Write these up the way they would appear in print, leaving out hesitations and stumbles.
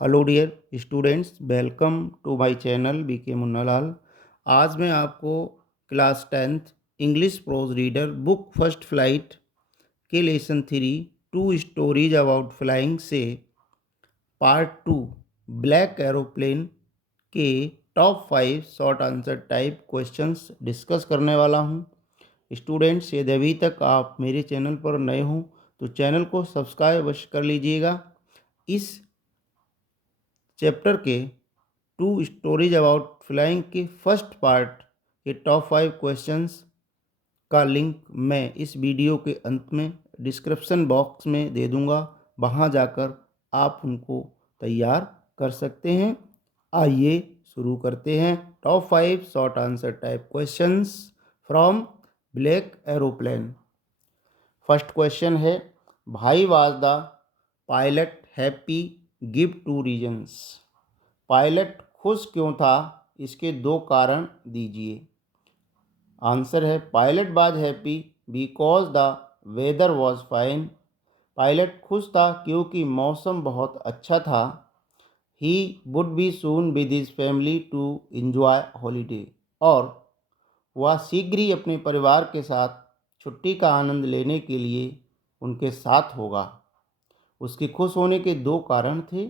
Hello dear students, welcome to my channel BK Munnalal. आज मैं आपको class 10th English prose reader book first flight के lesson 3 two stories about flying से part 2 black aeroplane के top 5 short answer type questions discuss करने वाला हूं। Students, यदि अभी तक आप मेरे चैनल पर नए हों तो चैनल को सब्सक्राइब अवश्य कर लीजिएगा। इस चैप्टर के टू स्टोरीज अबाउट फ्लाइंग के फर्स्ट पार्ट के टॉप 5 क्वेश्चंस का लिंक मैं इस वीडियो के अंत में डिस्क्रिप्शन बॉक्स में दे दूंगा। वहां जाकर आप उनको तैयार कर सकते हैं। आइए शुरू करते हैं। Top 5 short answer type questions from black aeroplane. First question है, why was the pilot happy, give two reasons. Pilot खुश क्यों था, इसके दो कारण दीजिए। आंसर है, pilot was happy because the weather was fine. Pilot खुश था क्योंकि मौसम बहुत अच्छा था। He would be soon with his family to enjoy holiday. और वह शीघ्र ही अपने परिवार के साथ छुट्टी का आनंद लेने के लिए उनके साथ होगा। उसके खुश होने के दो कारण थे।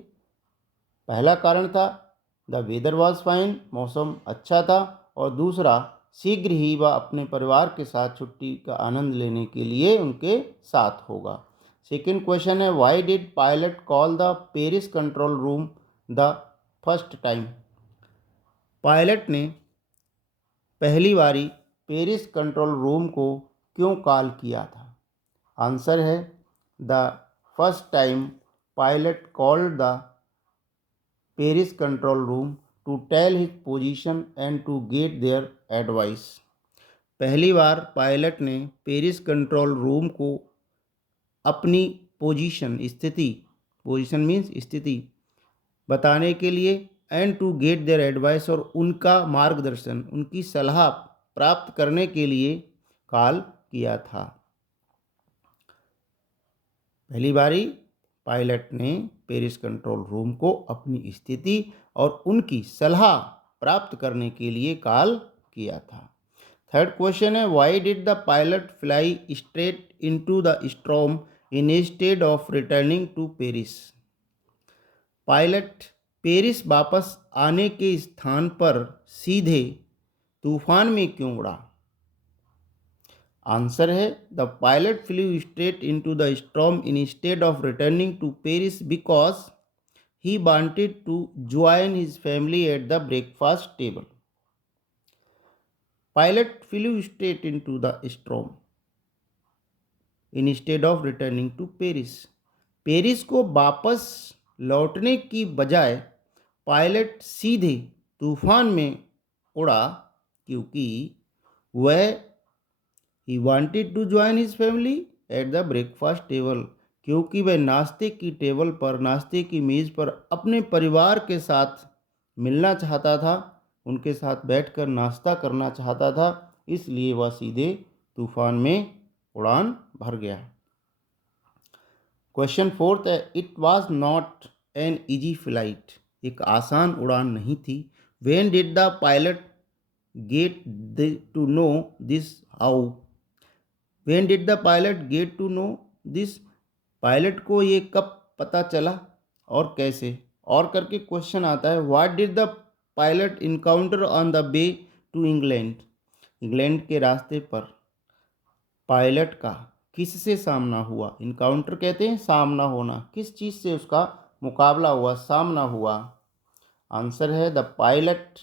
पहला कारण था द वेदर वॉज फाइन, मौसम अच्छा था, और दूसरा शीघ्र ही वह अपने परिवार के साथ छुट्टी का आनंद लेने के लिए उनके साथ होगा। सेकेंड क्वेश्चन है, why did pilot call the Paris control room the first time. Pilot ने पहली बारी पेरिस कंट्रोल रूम को क्यों कॉल किया था। आंसर है, the first time pilot called the Paris control room to tell his position and to get their advice. पहली बार पायलट ने पेरिस कंट्रोल रूम को अपनी पोजीशन मीन्स स्थिति बताने के लिए and to get their advice और उनका मार्गदर्शन, उनकी सलाह प्राप्त करने के लिए कॉल किया था। पहली बारी पायलट ने पेरिस कंट्रोल रूम को अपनी स्थिति और उनकी सलाह प्राप्त करने के लिए कॉल किया था। थर्ड क्वेश्चन है, why did the pilot fly straight into the storm instead of returning to Paris. Pilot Paris वापस आने के स्थान पर सीधे तूफान में क्यों उड़ा। आंसर है, the pilot flew straight into the storm instead of returning to Paris because he wanted to join his family at the breakfast table. Pilot flew straight into the storm instead of returning to Paris. Paris को वापस लौटने की बजाय pilot सीधे तूफान में उड़ा क्योंकि वह he wanted to join his family at the breakfast table, क्योंकि वह नाश्ते की टेबल पर, नाश्ते की मेज़ पर अपने परिवार के साथ मिलना चाहता था, उनके साथ बैठकर नाश्ता करना चाहता था, इसलिए वह सीधे तूफान में उड़ान भर गया। क्वेश्चन फोर्थ है, it was not an easy flight. एक आसान उड़ान नहीं थी। When did the pilot get to know this how. When did the pilot get to know this. Pilot को ये कब पता चला और कैसे। और करके क्वेश्चन आता है, what did the pilot encounter on the way to England. England के रास्ते पर पायलट का किससे सामना हुआ। इनकाउंटर कहते हैं सामना होना, किस चीज़ से उसका मुकाबला हुआ, सामना हुआ। आंसर है, the pilot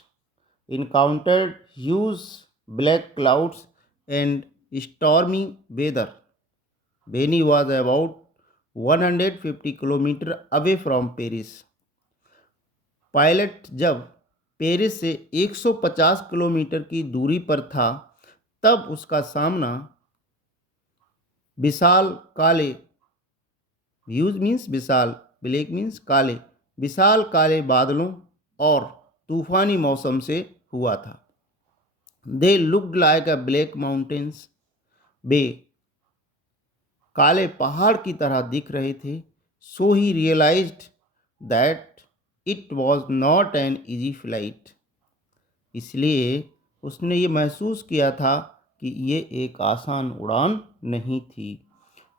encountered huge black clouds and stormy weather when he was about 150 kilometre away from Paris. Pilot जब पेरिस से 150 किलोमीटर की दूरी पर था तब उसका सामना विशाल काले, व्यूज मीन्स विशाल, ब्लैक मीन्स काले, विशाल काले बादलों और तूफानी मौसम से हुआ था। They looked like a black mountains. वे काले पहाड़ की तरह दिख रहे थे। So he realised that it was not an easy flight. इसलिए उसने ये महसूस किया था कि ये एक आसान उड़ान नहीं थी।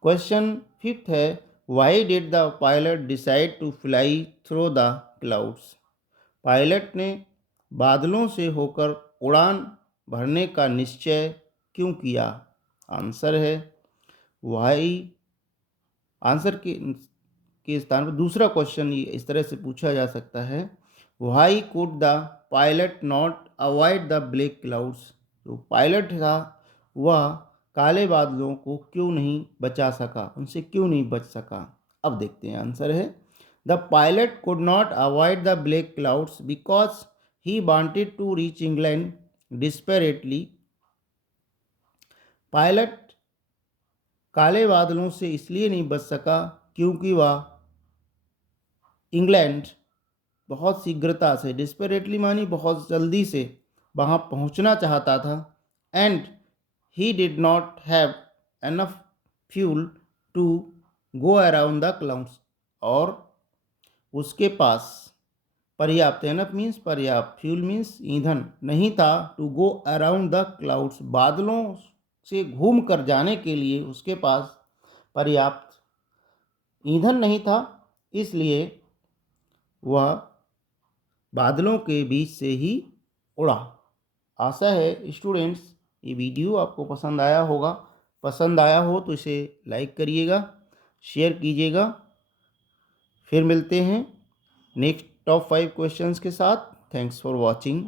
क्वेश्चन फिफ्थ है, why did the pilot decide to fly through the clouds? Pilot ने बादलों से होकर उड़ान भरने का निश्चय क्यों किया? आंसर है वाई। आंसर के स्थान पर दूसरा क्वेश्चन इस तरह से पूछा जा सकता है, Y could the pilot not avoid the black clouds? जो पायलट था वह काले बादलों को क्यों नहीं बचा सका, उनसे क्यों नहीं बच सका? अब देखते हैं। आंसर है the pilot could not avoid the black clouds because he wanted to reach England desperately. Pilot काले बादलों से इसलिए नहीं बच सका क्योंकि वह इंग्लैंड बहुत शीघ्रता से, डिस्परेटली मानी बहुत जल्दी से, वहाँ पहुँचना चाहता था। And he did not have enough fuel to go around the clouds, और उसके पास पर्याप्त, एनफ मीन्स पर्याप्त, फ्यूल मीन्स ईंधन नहीं था, to go around the clouds, बादलों से घूम कर जाने के लिए उसके पास पर्याप्त ईंधन नहीं था। इसलिए वह बादलों के बीच से ही उड़ा। आशा है स्टूडेंट्स ये वीडियो आपको पसंद आया होगा। पसंद आया हो तो इसे लाइक करिएगा, शेयर कीजिएगा। फिर मिलते हैं नेक्स्ट टॉप 5 क्वेश्चंस के साथ। Thanks for watching.